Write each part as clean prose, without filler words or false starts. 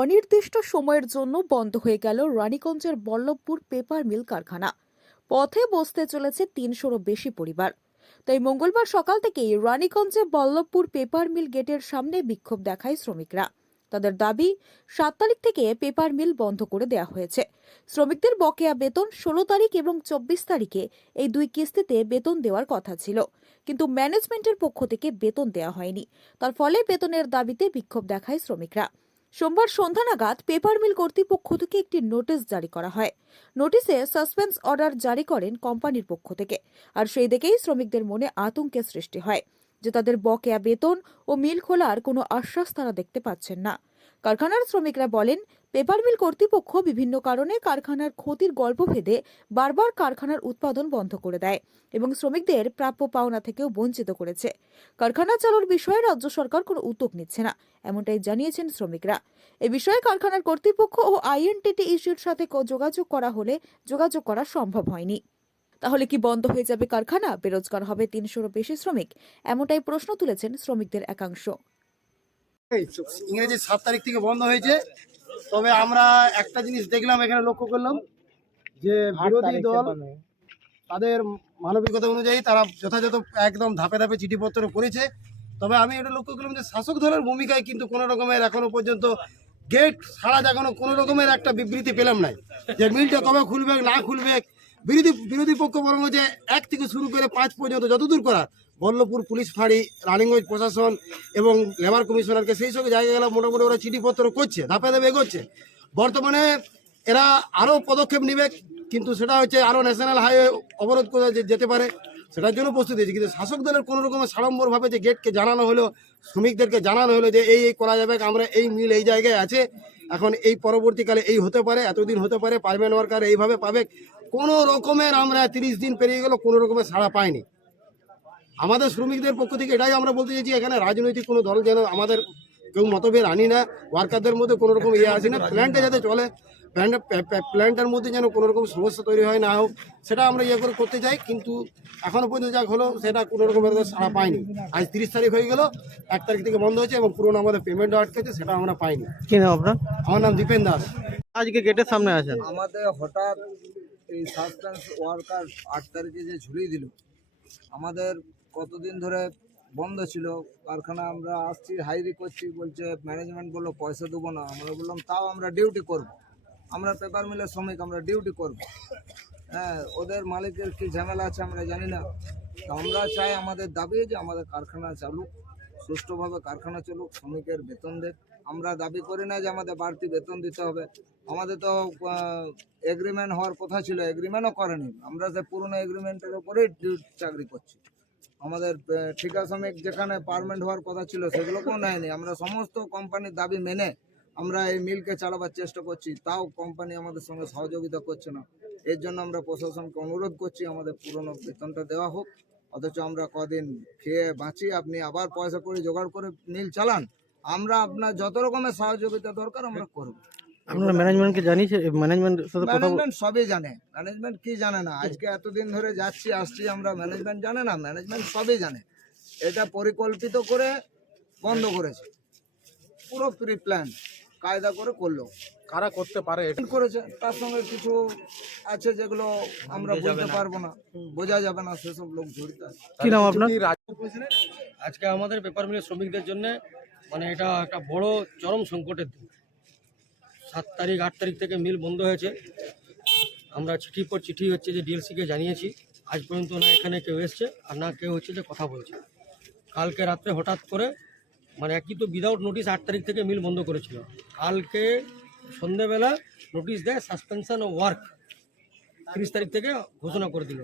অনির্দিষ্ট সময়ের জন্য বন্ধ হয়ে গেল রানীগঞ্জের বল্লভপুর পেপার মিল কারখানা। পথে বসতে চলেছে ৩০০-রও বেশি পরিবার। তাই মঙ্গলবার সকাল থেকেই রানীগঞ্জে বল্লভপুর পেপার মিল গেটের সামনে বিক্ষোভ দেখায় শ্রমিকরা। তাদের দাবি, ৭ তারিখ থেকে পেপার মিল বন্ধ করে দেওয়া হয়েছে। শ্রমিকদের বকেয়া বেতন ১৬ তারিখ এবং ২৪ তারিখে এই দুই কিস্তিতে বেতন দেওয়ার কথা ছিল, কিন্তু ম্যানেজমেন্টের পক্ষ থেকে বেতন দেওয়া হয়নি। তার ফলে বেতনের দাবিতে বিক্ষোভ দেখায় শ্রমিকরা। সোমবার সন্ধ্যা নাগাদ পেপার মিল কর্তৃপক্ষ থেকে একটি নোটিশ জারি করা হয়। নোটিশে সাসপেন্স অর্ডার জারি করেন কোম্পানির পক্ষ থেকে। আর সেই দেখেই শ্রমিকদের মনে আতঙ্কের সৃষ্টি হয় যে তাদের বকেয়া বেতন ও মিল খোলার কোনো আশ্বাস তারা দেখতে পাচ্ছেন না। কারখানার শ্রমিকরা বলেন, পেপার মিল কর্তৃপক্ষ বিভিন্ন কারণে কারখানার ক্ষতির গল্প ভেদে বারবার কারখানার উৎপাদন বন্ধ করে দেয় এবং শ্রমিকদের প্রাপ্য পাওনা থেকেও বঞ্চিত করেছে। কারখানা চালুর বিষয়ে রাজ্য সরকার কোনো উদ্যোগ নিচ্ছে না, এমনটাই জানিয়েছেন শ্রমিকরা। এ বিষয়ে কারখানার কর্তৃপক্ষ ও আইএনটিটি ইস্যুর সাথে যোগাযোগ করা হলে যোগাযোগ করা সম্ভব হয়নি। তাহলে কি বন্ধ হয়ে যাবে কারখানা? বেরোজগার হবে ৩০০-রও বেশি শ্রমিক? এমনটাই প্রশ্ন তুলেছেন শ্রমিকদের একাংশ। ইংরেজি ৭ তারিখ থেকে বন্ধ হয়েছে। তবে আমরা একটা জিনিস দেখলাম, এখানে লক্ষ্য করলাম যে বিরোধী দল তাদের মানবিকতা অনুযায়ী তারা যথাযথ একদম ধাপে ধাপে চিঠিপত্র করেছে। তবে আমি এটা লক্ষ্য করলাম যে শাসক দলের ভূমিকায় কিন্তু কোনো রকমের এখনো পর্যন্ত গেট ছাড়া এখনো কোনো রকমের একটা বিবৃতি পেলাম নাই যে মিলটা কবে খুলবে না খুলবে। বিরোধী পক্ষ বরং যে ১ থেকে শুরু করে ৫ পর্যন্ত যতদূর করার বল্লভপুর পুলিশ ফাঁড়ি, রানীগঞ্জ প্রশাসন এবং লেবার কমিশনারকে সেই সব জায়গাগুলো মোটামুটি ওরা চিঠিপত্র করছে, ধাপে ধাপে এগোচ্ছে। বর্তমানে এরা আরও পদক্ষেপ নেবে, কিন্তু সেটা হচ্ছে আরও ন্যাশনাল হাইওয়ে অবরোধ করে যেতে পারে, সেটার জন্য প্রস্তুতি আছে। কিন্তু শাসক দলের কোনো রকমের সাড়ম্বরভাবে যে গেটকে জানানো হলো, শ্রমিকদেরকে জানানো হলো যে এই করা যাবে, আমরা এই মিল এই জায়গায় আছে, এখন এই পরবর্তীকালে এই হতে পারে, এতদিন হতে পারে, পারমানেন্ট ওয়ার্কার এইভাবে পাবে, কোনো রকমের আমরা ৩০ দিন পেরিয়ে গেল কোনো রকমের সাড়া পাইনি। আমাদের শ্রমিকদের পক্ষ থেকে এটাই আমরা বলতে চাইছি, এখানে রাজনৈতিক কোনো দল যেন আমাদের কেউ মতভেদ আনি না, ওয়ার্কারদের মধ্যে কোনো রকম আসে না, প্ল্যান্টে যাতে চলে, প্ল্যান্টের মধ্যে যেন কোনো রকম সমস্যা তৈরি হয় না হোক, সেটা আমরা করতে চাই। কিন্তু এখনো পর্যন্ত যা হলো সেটা কোনো রকমের সাড়া পাইনি। আজ ৩০ তারিখ হয়ে গেল, ১ তারিখ থেকে বন্ধ হয়েছে এবং পুরোনো আমাদের পেমেন্টও আটকেছে, সেটা আমরা পাইনি। কি নাম আপনার? আমার নাম দীপেন দাস। আজকে গেটের সামনে আছেন। আমাদের হঠাৎ এই সাসপেন্স ওয়ার্কার ৮ তারিখে যে ঝুলিয়ে দিল, আমাদের কতদিন ধরে বন্ধ ছিল কারখানা, আমরা আসছি হাইরি করছি, বলছে ম্যানেজমেন্ট বললো পয়সা দেবো না। আমরা বললাম তাও আমরা ডিউটি করব, আমরা পেপার মিলের শ্রমিক, আমরা ডিউটি করব। হ্যাঁ, ওদের মালিকের কি ঝামেলা আছে আমরা জানি না। তো আমরা চাই, আমাদের দাবি যে আমাদের কারখানা চালুক, সুষ্ঠুভাবে কারখানা চলুক, শ্রমিকের বেতন দেখ। আমরা দাবি করি না যে আমাদের বাড়তি বেতন দিতে হবে। আমাদের তো এগ্রিমেন্ট হওয়ার কথা ছিল, এগ্রিমেন্টও করেনি। আমরা যে পুরনো এগ্রিমেন্টের উপরেই চাকরি করছি। আমাদের ঠিকা শ্রমিক যেখানে পারমানেন্ট হওয়ার কথা ছিল সেগুলোকেও নেয়নি। আমরা সমস্ত কোম্পানির দাবি মেনে আমরা এই মিলকে চালাবার চেষ্টা করছি, তাও কোম্পানি আমাদের সঙ্গে সহযোগিতা করছে না। এর জন্য আমরা প্রশাসনকে অনুরোধ করছি আমাদের পুরনো বেতনটা দেওয়া হোক। অথচ আমরা কদিন খেয়ে বাঁচি, আপনি আবার পয়সা করে জোগাড় করে মিল চালান। আমরা আপনার যত রকমের সহযোগিতা দরকার আমরা করব। আপনারা ম্যানেজমেন্টকে জানিয়েছে? ম্যানেজমেন্ট সবই জানে। ম্যানেজমেন্ট কি জানে না? আজকে এতদিন ধরে যাচ্ছি আসছি আমরা, ম্যানেজমেন্ট জানে না? ম্যানেজমেন্ট সবই জানে। এটা পরিকল্পিত করে বন্ধ করেছে, পুরো প্রি প্ল্যান কায়দা করে করলো। কারা করতে পারে করেছে, তার সঙ্গে কিছু আছে যেগুলো আমরা বলতে পারবো না, বোঝা যাবে না, সেসব লোক জড়িত আছে। কি নাম আপনার? আজকে আমাদের পেপার মিলের শ্রমিকদের জন্য মানে এটা একটা বড় চরম সংকটের দিন। ৭ তারিখ ৮ তারিখ থেকে মিল বন্ধ হয়েছে। আমরা চিঠির পর চিঠি হচ্ছে যে ডিএলসিকে জানিয়েছি, আজ পর্যন্ত না এখানে কেউ এসছে আর না কেউ হচ্ছে যে কথা বলছে। কালকে রাত্রে হঠাৎ করে মানে একই তো উইদাউট নোটিশ ৮ তারিখ থেকে মিল বন্ধ করেছিল, কালকে সন্ধ্যেবেলা নোটিশ দেয় সাসপেনশন ও ওয়ার্ক, ৩০ তারিখ থেকে ঘোষণা করে দিল।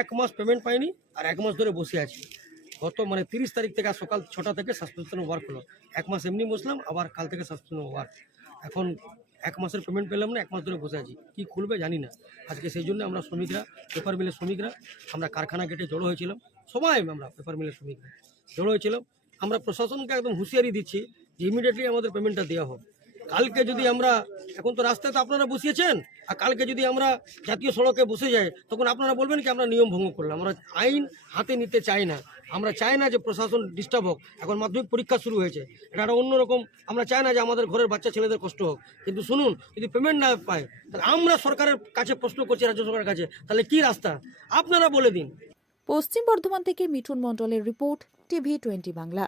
১ মাস পেমেন্ট পাইনি আর ১ মাস ধরে বসে আছি। গত মানে ৩০ তারিখ থেকে সকাল ৬টা থেকে সাসপেনশন ওয়ার্ক হলো। ১ মাস এমনি বসলাম, আবার কাল থেকে সাসপেনশন ওয়ার্ক। এখন ১ মাসের পেমেন্ট পেলাম না, ১ মাস ধরে বসে আছি, কি খুলবে জানি না। আজকে সেই জন্য আমরা শ্রমিকরা, পেপার মিলের শ্রমিকরা আমরা কারখানা গেটে জড়ো হয়েছিলাম। সবাই আমরা পেপার মিলের শ্রমিকরা জড়ো হয়েছিলাম। আমরা প্রশাসনকে একদম হুঁশিয়ারি দিচ্ছি যে ইমিডিয়েটলি আমাদের পেমেন্টটা দেওয়া হোক। কালকে যদি আমরা, এখন তো রাস্তায় তো আপনারা বসিয়েছেন, আর কালকে যদি আমরা জাতীয় সড়কে বসে যাই তখন আপনারা বলবেন কি আমরা নিয়ম ভঙ্গ করলাম। আমরা আইন হাতে নিতে চাই না, আমরা চাই না যে প্রশাসন ডিস্টার্ব হোক। এখন মাধ্যমিক পরীক্ষা শুরু হয়েছে, এটা একটা অন্যরকম, আমরা চাই না যে আমাদের ঘরের বাচ্চা ছেলেদের কষ্ট হোক। কিন্তু শুনুন, যদি পেমেন্ট না পায় তাহলে আমরা সরকারের কাছে প্রশ্ন করছি, রাজ্য সরকারের কাছে, তাহলে কি রাস্তা আপনারা বলে দিন। পশ্চিম বর্ধমান থেকে মিঠুন মণ্ডলের রিপোর্ট, টিভি 20 বাংলা।